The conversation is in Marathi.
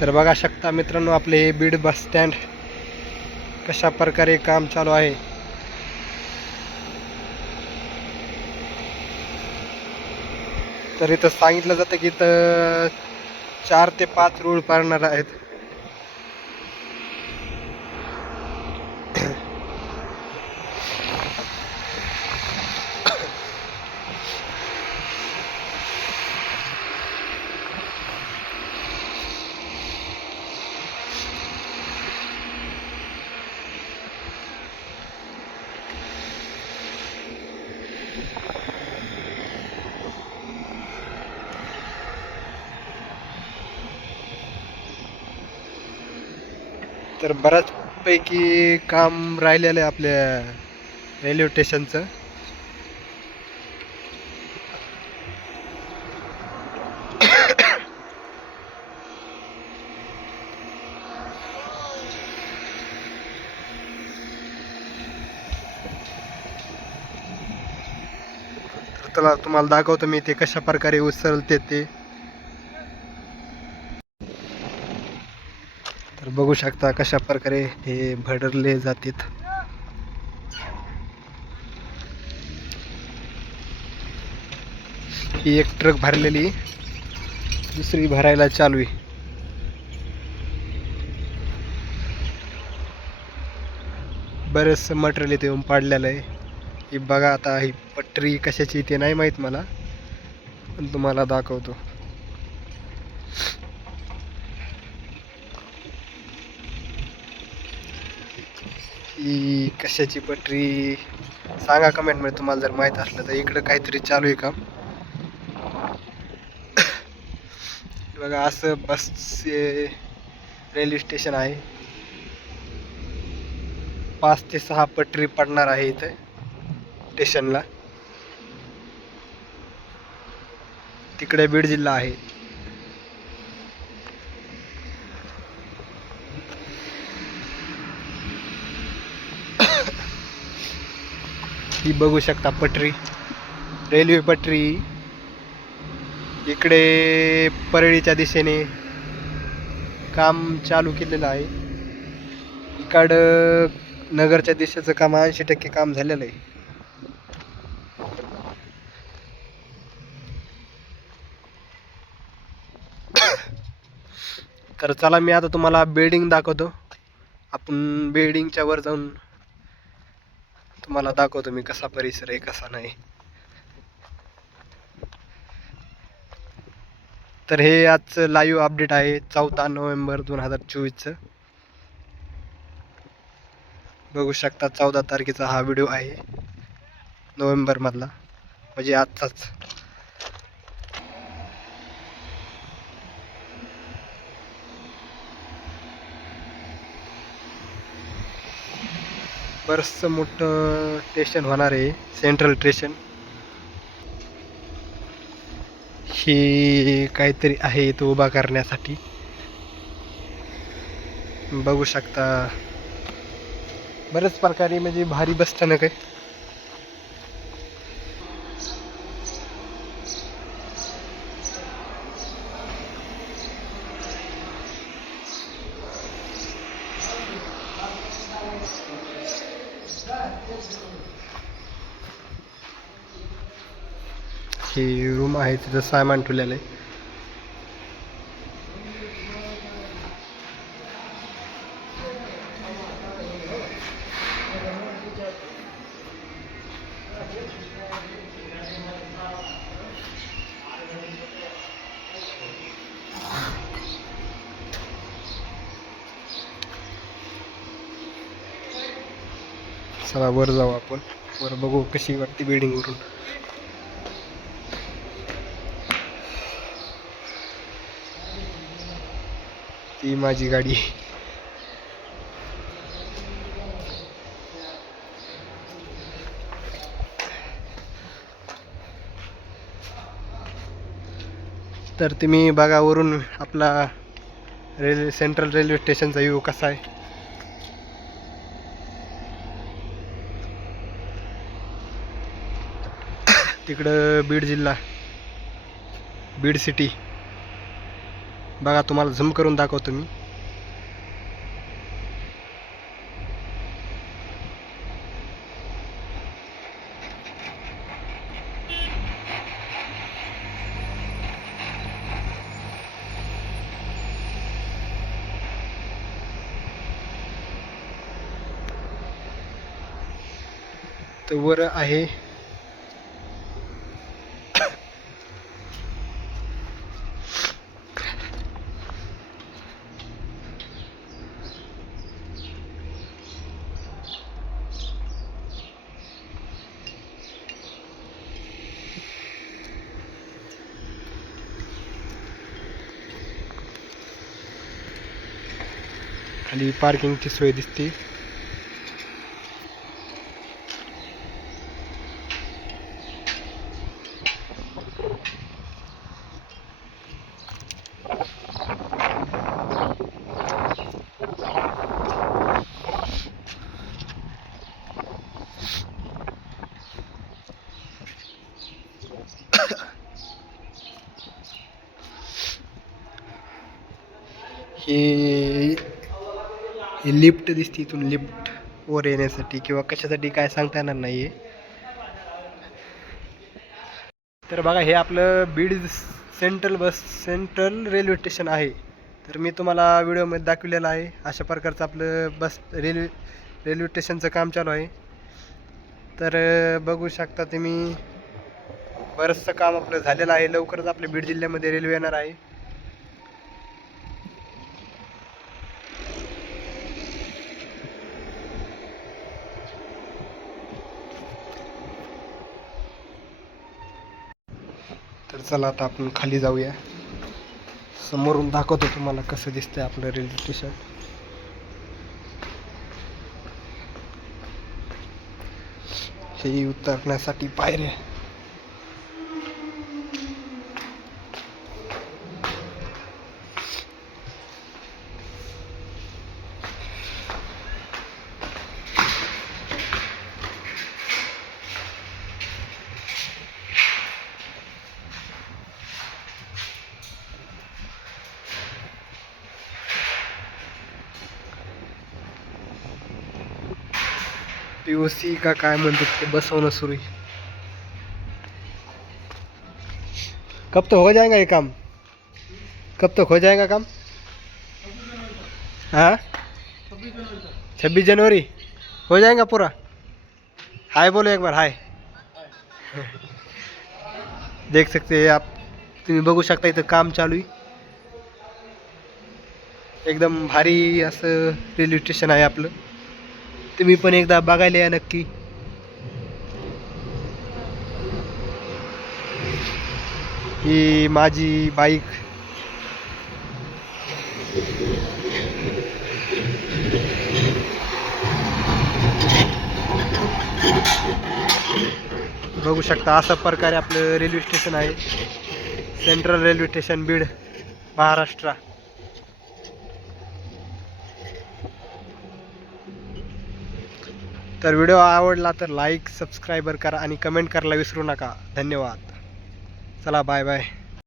तर बघा शकता मित्रांनो आपले हे बीड बस स्टँड कशा प्रकारे काम चालू आहे. तर इथं सांगितलं जातं की इथं चार ते पाच रूळ पाळणार आहेत. तर बऱ्याचपैकी काम राहिलेलं आहे आपल्या रेल्वे स्टेशनचं. तर तुम्हाला दाखवतो मी ते कशा प्रकारे उचलते ते. बघू शकता कशा प्रकारे हे भडरले जातात. ही एक ट्रक भरलेली दुसरी भरायला चालू आहे. बरेचसं मटेरियल इथे येऊन पाडलेलं आहे. ही बघा आता ही पटरी कशाची ते नाही माहीत मला. पण तुम्हाला दाखवतो. ही कशाची पटरी सांगा कमेंटमध्ये तुम्हाला जर माहीत असलं तर. इकडं काहीतरी चालू आहे काम. बघा असं बस रेल्वे स्टेशन आहे. पाच ते सहा पटरी पडणार आहे इथे स्टेशनला तिकडे बीड जिल्हा आहे. ही बघू शकता पटरी. रेल्वे पटरी. इकडे परळीच्या दिशेने काम चालू केलेलं आहे. इकडं नगरच्या दिशेचं काम ऐंशी टक्के काम झालेलं आहे. तर चला मी आता तुम्हाला बिल्डिंग दाखवतो. आपण बिल्डिंगच्या वर जाऊन तुम्हाला दाखवतो मी कसा परिसर आहे कसा नाही. तर हे आजचं लाईव्ह अपडेट आहे चौदा नोव्हेंबर दोन हजार चोवीसचं. बघू शकता चौदा तारखेचा हा व्हिडिओ आहे नोव्हेंबरमधला म्हणजे आजचाच. बरंचसं मोठं स्टेशन होणार आहे सेंट्रल स्टेशन ही काहीतरी आहे इथं उभा करण्यासाठी. बघू शकता. बरेच प्रकारे म्हणजे भारी बस स्थानक आहे ही रूम आहे तिथं सामान ठेवलेलं आहे. चला वर जाऊ आपण. वर बघू कशी वाटते बिल्डिंग वरून. ती माझी गाडी. तर तुम्ही बघा वरून आपला रेल्वे सेंट्रल रेल्वे स्टेशनचा व्ह्यू कसा आहे. तिकडं बीड जिल्हा. बीड सिटी बघा तुम्हाला झूम करून दाखवतो मी. तर वर आहे खाली पार्किंगची सोय दिसते ही ही लिफ्ट दिसते इथून लिफ्ट वर येण्यासाठी किंवा कशासाठी काय सांगता येणार नाही आहे तर बघा हे आपलं Beed central bus central railway station आहे. तर मी तुम्हाला व्हिडिओमध्ये दाखवलेलं आहे. अशा प्रकारचं आपलं बस रेल्वे रेल्वे स्टेशनचं काम चालू आहे. तर बघू शकता तुम्ही बरंचसं काम आपलं झालेलं आहे. लवकरच आपल्या बीड जिल्ह्यामध्ये रेल्वे येणार आहे. चला आता आपण खाली जाऊया. समोरून दाखवतो तुम्हाला कसं दिसतंय आपलं रेल्वे स्टेशन. हे उतरण्यासाठी पायऱ्या. पीओसी का काय म्हणतात ते बसवणं सुरू आहे कब तो हो जाएगा ये काम? कब तक हो जाएगा काम? हाँ? छब्बीस जनवरी। हो जाएगा पूरा? हाय बोलो एक बार, हाय। देख सकते हैं आप, तुम्ही बघू शकता इथं काम चालू आहे एकदम भारी असं रेल्वे स्टेशन आहे आपलं। तुम्ही पण एकदा बघायला नक्की. ही माझी बाईक. बघू शकता, अशा प्रकारे आपलं रेल्वे स्टेशन आहे. Central railway station Beed, Maharashtra. तर व्हिडिओ आवडला तर लाईक सबस्क्रायबर करा आणि कमेंट करायला विसरू नका. धन्यवाद. चला बाय बाय.